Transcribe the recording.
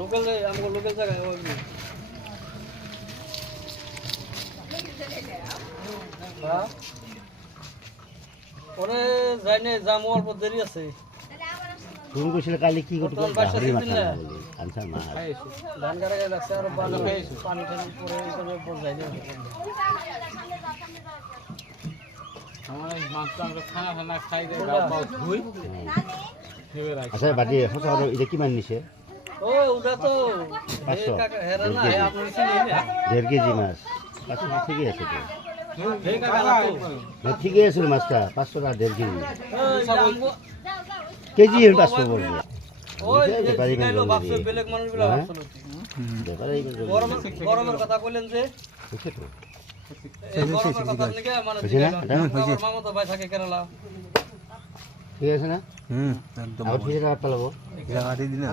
local আমগো local জায়গায় ওই হ্যাঁ ওরে যাইনে যাম অল্প দেরি আছে ফোন করছিল কালি কি করতে গাড়ি মাথা না বলে আনসার না ধান কাটা লাগছে আর পানি পানি টানি পরে করে বল যাইনে আমার মাছটা আমরা খানা খাই দেয় গাও ধুই আচ্ছা বাদি হসা এটা কি মান নিছে ও ওটা তো 500 কাকা হেরা না আপনি চিনি না 1.5 কেজি মাছ 500 ঠিকই আছে তো হে কাকা না তো ঠিকই আছে মাছটা 500 টাকা 1.5 কেজি ওই কেজি 500 বলবো ওই গাইলো ভাবছে বেলেগ মানুষগুলো ভাবছিল ব্যাপারই গরমের কথা কইলেন যে বুঝছো তো এই গরমের কথা নিকে মানে মামা তো ভাই থাকে কেরালা ঠিক আছে না একদম আবার ফিরে রাখতে লাগবো জায়গাটি দিন